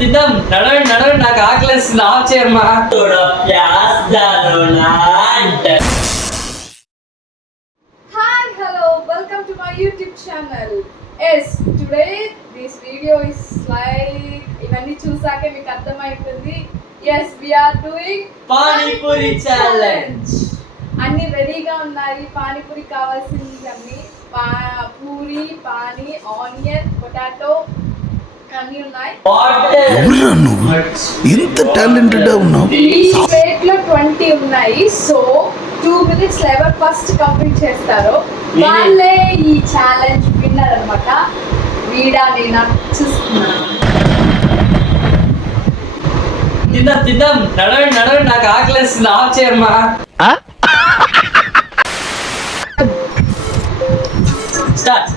తిందాం. నడవండి నడవండి, నాకు ఆకలేస్తుంది. ఆఫ్ చేయమ్మా. Hi, hello, welcome to my YouTube channel. Yes, today this video is like ఇవన్నీ చూసాక మీకు అర్థమైపోతుంది. Yes, we are doing panipuri challenge. అన్ని రెడీగా ఉన్నాయి. పానీపూరి కావాల్సింది అన్ని పూరి, పానీ, ఆనియన్, పొటాటో అన్ని ఉన్నాయి. ఇంత టాలెంటెడ్ ఉన్నావు. ఈ ప్లేట్ లో 20 ఉన్నాయి. సో 2 minutes ఎవరు ఫస్ట్ కంప్లీట్ చేస్తారో వాళ్ళే ఈ ఛాలెంజ్ విన్నర్ అన్నమాట. వీడా నేను చూస్తున్నాను. తిందాం తిందాం, నడవండి నడవండి, నాకు ఆకలేస్తుంది. ఆఫ్ చేయమ్మా. స్టార్ట్.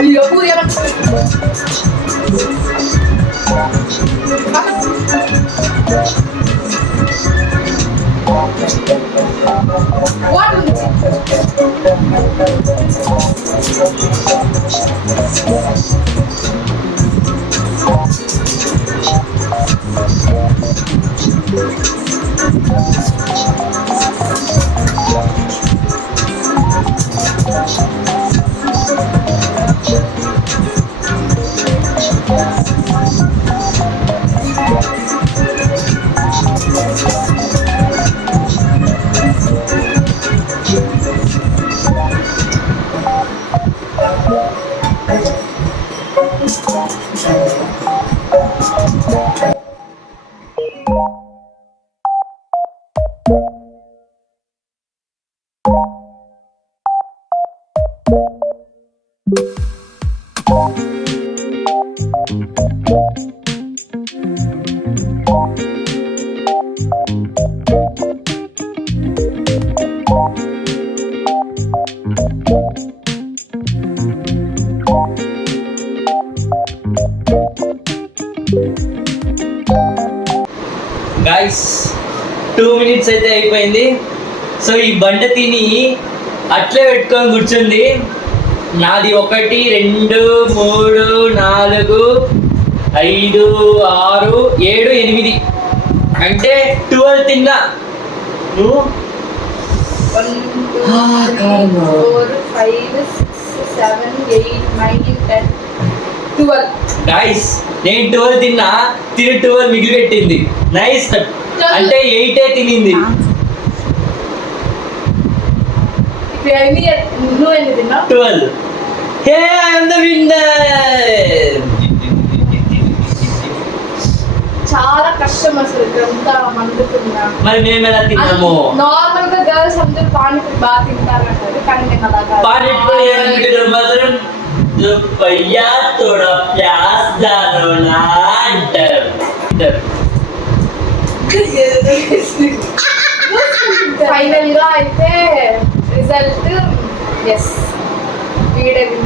అయ్యో పూరి గైస్ 2 minutes అయితే అయిపోయింది. సో ఈ బండ తిని అట్లే పెట్టుకొని కూర్చుంది. నాది 1 2 3 4 5 6 7 8 అంటే 12 తిన్నా. నువ్వు 1 2 3 4 5 6 7 8 9 10 12. గైస్ నేను 12 తిన్నా, తిని 12 మిగిలి పెట్టింది. నైస్. అంటే 8 తినింది. నువ్వు ఎన్ని తిన్నావు? 12. Hey I am the winner. చాలా కష్టం అసలు ఇదంతా మండుతున్నా. మరి మేము ఎలా తిన్నాము? నార్మల్ గా గర్ల్స్ అందరూ పానీపూరి బాగా తింటారు అంటారు, కానీ నేను అలా కాదు. పానీపూరి అంటే మాత్రం పయ్యా తోడా ప్యాస్ దాలోనా అంటారు. ఫైనల్ గా అయితే రిజల్ట్ ఎస్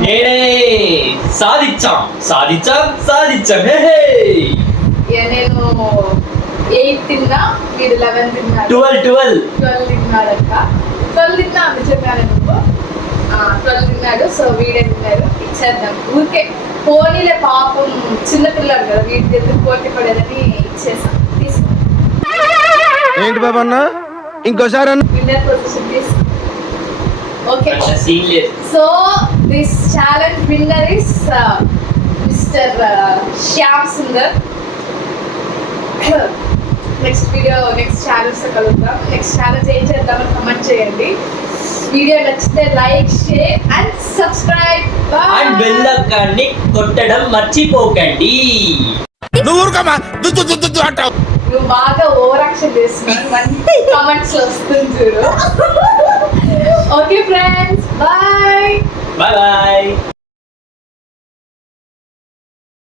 నేనే సాధించాం సాధించాం సాధించాం. నేను 8 తిన్నా, మీరు 11 తిన్నారు. 12 తిన్నాడంట. 12 తిన్నా అని చెప్పాను నువ్వు. 12 తిన్నాడు. సో వీడే తిన్నారు. ఇచ్చేద్దాం ఊరికే. పోనీలే పాపం చిన్నపిల్లాడు కదా, వీడి దగ్గర పోటీ పడేదని ఇచ్చేసాం. తీసుకో. ఏంటి బాబా అన్న ఇంకోసారి అన్న విన్నర్ పొజిషన్ తీసుకో. Okay. Scene. So this challenge winner is mister Shyam Sundar. Next video next challenge తో కలుద్దాం. నెక్స్ట్ ఛాలెంజ్ ఏం చేద్దామని కమెంట్ చేయండి. వీడియో నచ్చితే like, share and subscribe and bell ఐకాన్ని కొట్టడం మర్చిపోకండి. నువ్వు బాగా ఓవర్ యాక్షన్ చేస్తున్నావు, మంచి కామెంట్స్ వస్తుంది చూడు. Okay friends, bye bye bye.